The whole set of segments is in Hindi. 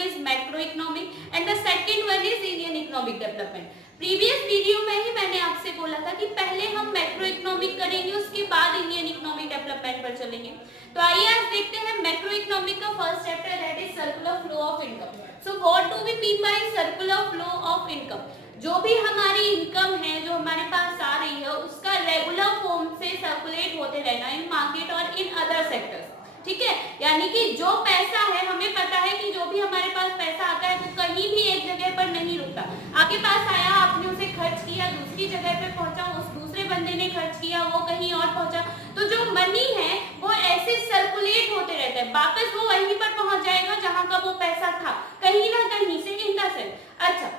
is macroeconomic and the second one is Indian economic development. Previous video में ही मैंने आपसे बोला था कि पहले हम मैक्रो इकोनॉमिक करेंगे, उसके बाद इंडियन इकोनॉमिक डेवलपमेंट पर चलेंगे। तो आइए आज देखते हैं मैक्रो इकोनॉमिक का first chapter, that is circular flow of income. So what do we mean by circular flow of income? जो भी हमारी इनकम है जो हमारे पास आ रही है उसका रेगुलर फॉर्म से सर्कुलेट होते रहना इन मार्केट और इन अदर सेक्टर्स, ठीक है। यानी कि जो पैसा है, हमें पता है कि जो भी हमारे पास पैसा आता है वो कहीं भी एक जगह पर नहीं रुकता। आपके पास आया, आपने उसे खर्च किया, दूसरी जगह पे पहुंचा, उस दूसरे बंदे ने खर्च किया, वो कहीं और पहुंचा, तो जो मनी है वो ऐसे सर्कुलेट होते रहता है, वापस वो वहीं पर पहुंच जाएगा जहां का वो पैसा था, कहीं ना कहीं से इन द सेंस। अच्छा,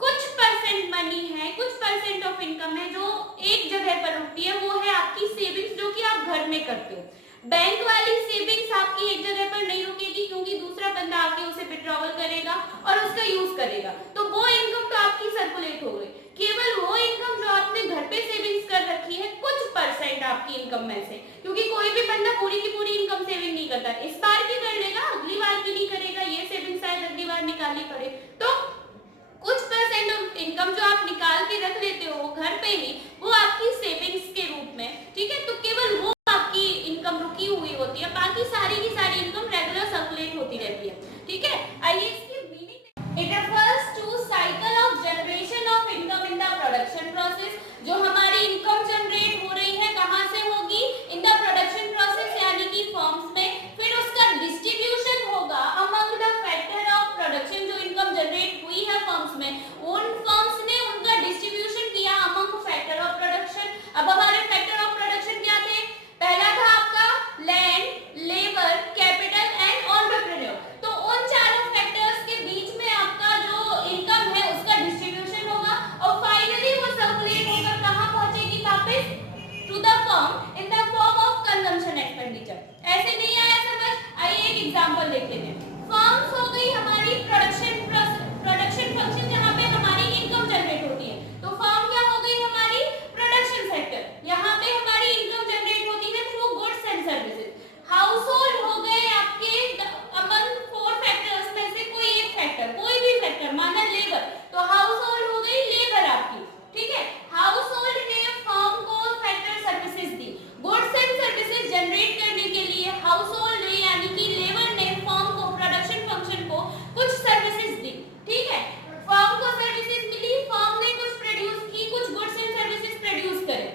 कुछ परसेंट मनी है, कुछ परसेंट ऑफ इनकम है जो एक जगह पर रुकती है, वो है आपकी सेविंग्स, जो कि आप घर में करते हो। बैंक वाली सेविंग्स आपकी एक जगह पर नहीं रुकेगी, क्योंकि दूसरा बंदा आके उसे विड्रॉवल करेगा और उसका यूज करेगा, तो वो इनकम तो आपकी सर्कुलेट हो गई। केवल वो इनकम जो आपने घर पे सेविंग्स कर रखी है, कुछ परसेंट आपकी इनकम में से, क्योंकि कोई भी बंदा पूरी की पूरी इनकम सेविंग नहीं करता, इस बार की कर लेगा, अगली बार की नहीं करेगा, ये सेविंग शायद अगली बार निकालनी पड़े, तो कुछ परसेंट ऑफ इनकम जो आप निकाल के रख लेते हो घर पे ही, वो आपकी सेविंग्स के रूप में, ठीक है। तो केवल वो आपकी इनकम रुकी हुई होती है, बाकी सारी की सारी इनकम रेगुलर सर्कुलेट होती रहती है, ठीक है। आइए इसकी meaning, it refers to cycle of generation of income in the production process. जो हमारी इनकम जनरेट हो रही है कहां से होगी? इन द प्रोडक्शन प्रोसेस, यानी कि फर्म्स में, फिर उसका डिस्ट्रीब्यूशन होगा among the factor of production. जो इनकम जनरेट हुई है फर्म्स में, उन फर्म्स ने उनका डिस्ट्रीब्यूशन किया अमंग फैक्टर ऑफ प्रोडक्शन। अब हमारे फैक्टर ऑफ प्रोडक्शन क्या थे? पहला था आपका land, labour, capital and entrepreneur. तो उन चारों फैक्टर्स के बीच में आपका जो इनकम है उसका डिस्ट्रीब्यूशन होगा और फाइनली वो सर्कुलेट होकर कहां पहुंचेगी? वापस to the firm in the form of consumption expenditure. ऐसे नहीं आया समझ? आइए एक एग्जांपल देख लेते हैं। फर्म्स हो गई हमारी प्रोडक्शन फंक्शन, जहां पे हमारी इनकम जनरेट होती है, तो फर्म क्या हो गई? हमारी प्रोडक्शन सेक्टर, यहां पे हमारी इनकम जनरेट होती है through goods and services. House hold हो गए आपके अमंग फोर फैक्टर्स में से कोई एक फैक्टर, कोई भी फैक्टर, माना लेबर, तो हाउस होल्ड हो गई लेबर आपकी, ठीक है। हाउस होल्ड ने फर्म को factor services the, goods and services generate करने के लिए हाउस होल्ड ने यानी कि लेबर ने फर्म को, प्रोडक्शन फंक्शन को कुछ सर्विसेज दी, ठीक है। फर्म को सर्विसेज मिली, फर्म ने कुछ प्रोड्यूस की, कुछ गुड्स एंड सर्विसेज प्रोड्यूस करे,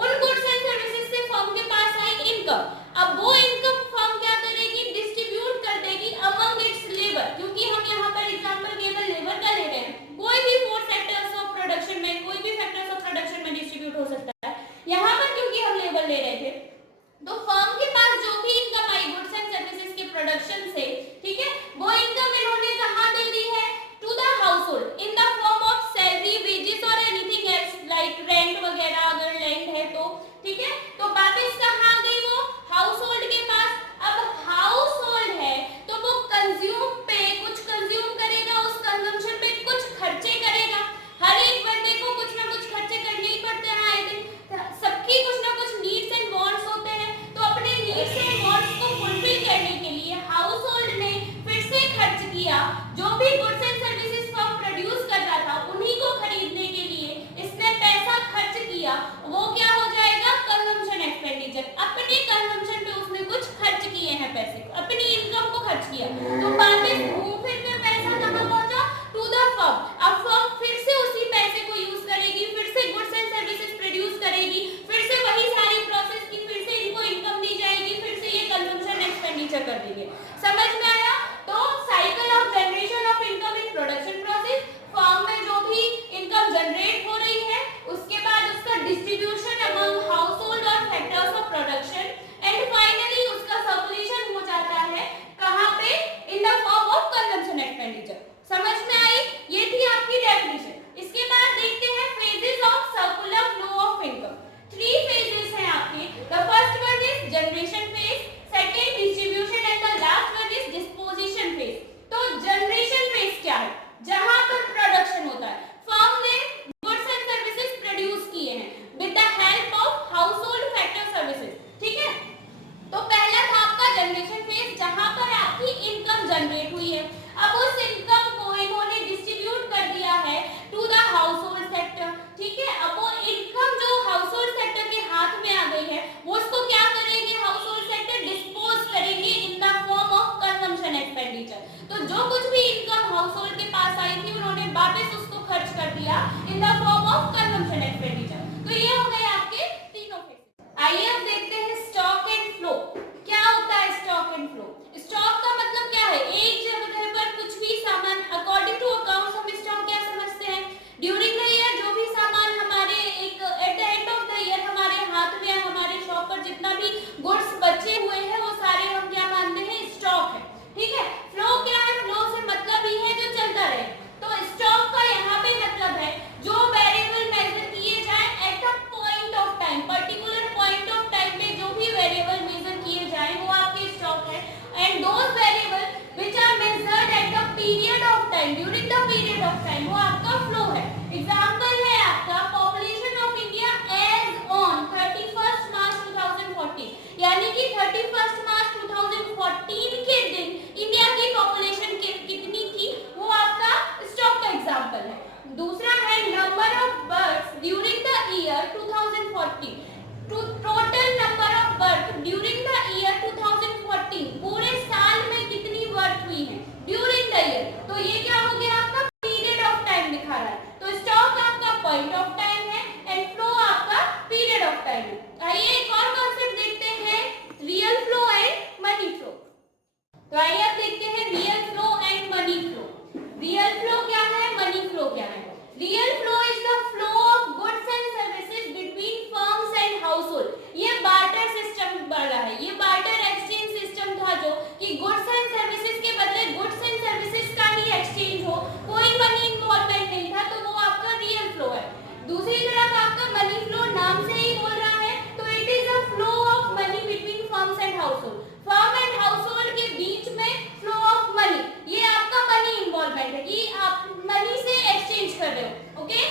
उन गुड्स एंड सर्विसेज से फर्म के पास आई इनकम। अब वो इनकम फर्म क्या करेगी? डिस्ट्रीब्यूट कर देगी अमंग इट्स लेबर, क्योंकि हम यहाँ पर एग्जांपल केवल लेबर का ले रहे हैं, कोई भी फोर फैक्टर्स ऑफ प्रोडक्शन में, कोई भी फैक्टर्स ऑफ प्रोडक्शन में डिस्ट्रीब्यूट हो सकता है। यहाँ पर क्योंकि हम लेबर ले रहे थे, तो फर्म के पास जो भी income I goods and services के प्रोडक्शन से, ठीक है, वो इनकम इन्होंने कहाँ दे दी है? To the household in the form of salary, wages और एनीथिंग एल्स लाइक रेंट वगैरह, अगर लैंड है तो, ठीक है। तो वापस कहाँ गई वो? हाउस होल्ड के पास। अब हाउस होल्ड है तो वो कंज्यूम पे कुछ कंज्यूम करेगा, उस कंजम्पशन पे कुछ खर्चे करेगा। हर एक बंदे को कुछ ना कुछ खर्चे करने ही पड़ते हैं आए दिन, सबकी कुछ ना कुछ नीड्स एंड वांट्स होते हैं, तो अपने नीड्स एंड वांट्स को फुलफिल करने के लिए हाउस होल्ड ने फिर से खर्च किया। जो भी goods and services firm produce कर रहा था उन्हीं को खरीदने के लिए इसने पैसा खर्च किया, वो क्या हो जाएगा? Consumption expenditure. अपने कंजम्पशन पे उसने कुछ खर्च किए हैं पैसे, अपनी इनकम को खर्च किया, तो वापस घूम फिर कर पैसा कहां पहुंचा? To the firm. अब फर्म फिर से उसी पैसे को यूज करेगी, फिर से गुड्स एंड सर्विसेज प्रोड्यूस करेगी, फिर से वही सारी प्रोसेस की, फिर से इनको इनकम दी जाएगी, फिर से ये कंजम्पशन एक्सपेंडिचर कर देंगे। समझ में आया? तो cycle of generation of income in production process, firm में जो भी इनकम जनरेट हो रही है उसके बाद उसका डिस्ट्रीब्यूशन अमंग हाउस होल्ड और factors of production, and finally उसका सर्कुलेशन हो जाता है कहां पे? इन the form of consumption expenditure. समझ में आई? ये थी आपकी डेफिनेशन। इसके बाद देखते हैं phases of circular flow of income. 3 phases हैं आपके। The first one is generation phase, second distribution and the last one किया in the form of consumption expenditure. तो ये हो गए आपके तीनों फेजेस। आइए अब देखते हैं स्टॉक एंड फ्लो। क्या होता है स्टॉक एंड फ्लो? स्टॉक का मतलब क्या है? एक जगह पर कुछ भी सामान, अकॉर्डिंग टू अकाउंट्स हम स्टॉक क्या समझते हैं? ड्यूरिंग द ईयर जो भी सामान हमारे एक at the end of the year हमारे हाथ में, हमारे शॉप पर जितना भी गुड्स बचे हुए हैं वो सारे हम क्या मानते हैं? स्टॉक है। ठीक है। फ्लो क्या है? फ्लो से मतलब ही है जो चलता रहे। तो स्टॉक का यहाँ पे मतलब है जो वेरिएबल मेजर किए जाए at a point of time, particular point of time पे जो भी वेरिएबल मेजर किए जाए वो आपके स्टॉक है। And those variable which are measured at the period of time, during the period of time, वो आपका फ्लो है। एग्जांपल है आपका population of India as on 31st March 2014, यानी कि 31st मार्च 2014 के दिन इंडिया की पॉपुलेशन कितनी थी, वो आपका स्टॉक का एग्जांपल है। दूसरा है number of birds during the year 2014, total number of birth during the year 2014, पूरे साल में कितनी बर्थ हुई है ड्यूरिंग द ईयर। तो ये क्या हो गया? आपका पीरियड ऑफ टाइम दिखा रहा है। तो स्टॉक आपका पॉइंट ऑफ टाइम है एंड फ्लो आपका पीरियड ऑफ टाइम है। आइए एक और कॉन्सेप्ट देखते हैं, real flow and money flow. तो आइए अब देखते हैं real flow and money flow. Real flow क्या है? मनी फ्लो क्या है? Real flow is the flow of goods and services between firms and household. ये बार्टर सिस्टम बढ़ा है, ये बार्टर एक्सचेंज सिस्टम था जो कि गुड्स एंड सर्विसेज के बदले गुड्स एंड सर्विसेज का ही एक्सचेंज हो, कोई मनी इन्वॉल्वमेंट नहीं था, तो वो आपका रियल फ्लो है। दूसरी तरफ आपका मनी फ्लो नाम से ही बोल रहा है, तो it is a flow of money between firms and household. Firm and household के बीच में फ्लो ऑफ मनी, ये आपका मनी इन्वॉल्वमेंट है कि आप मनी से एक्सचेंज कर रहे हो। Okay,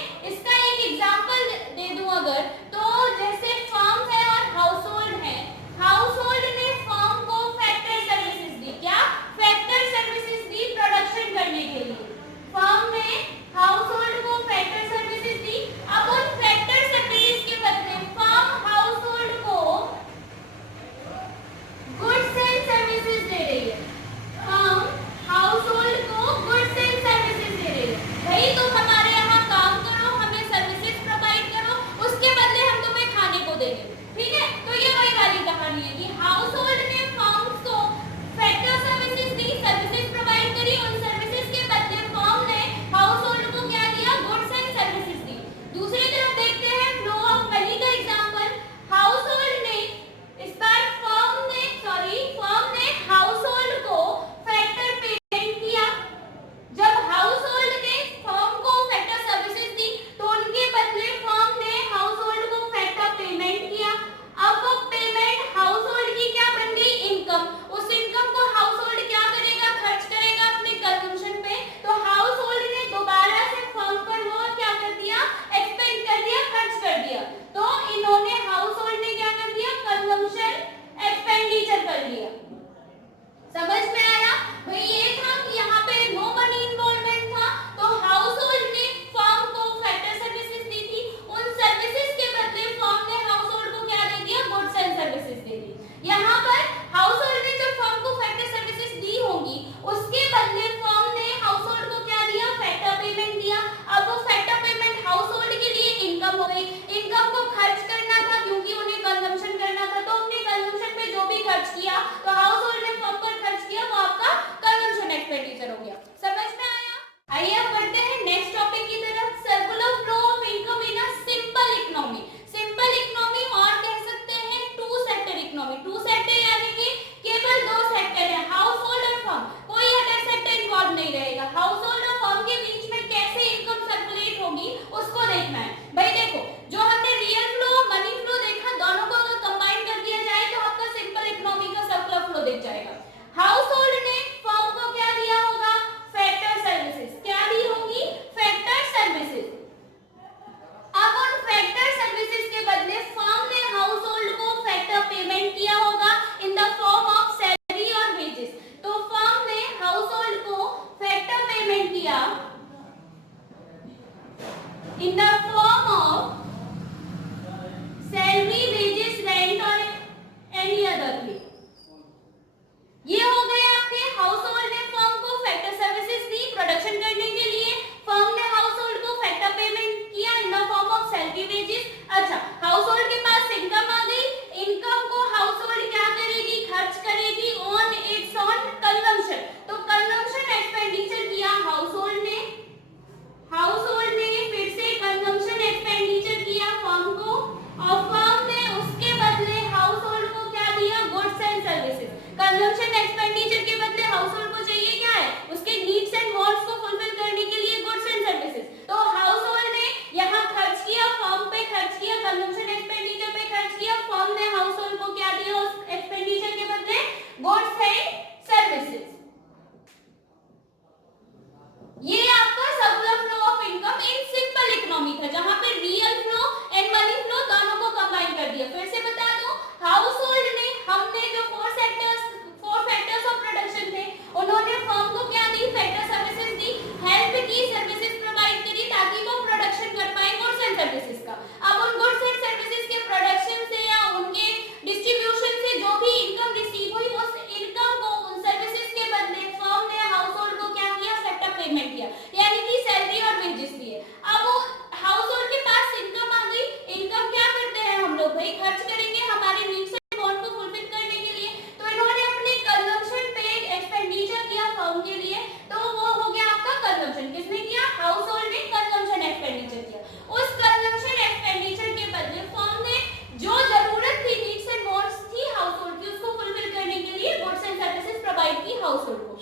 house hold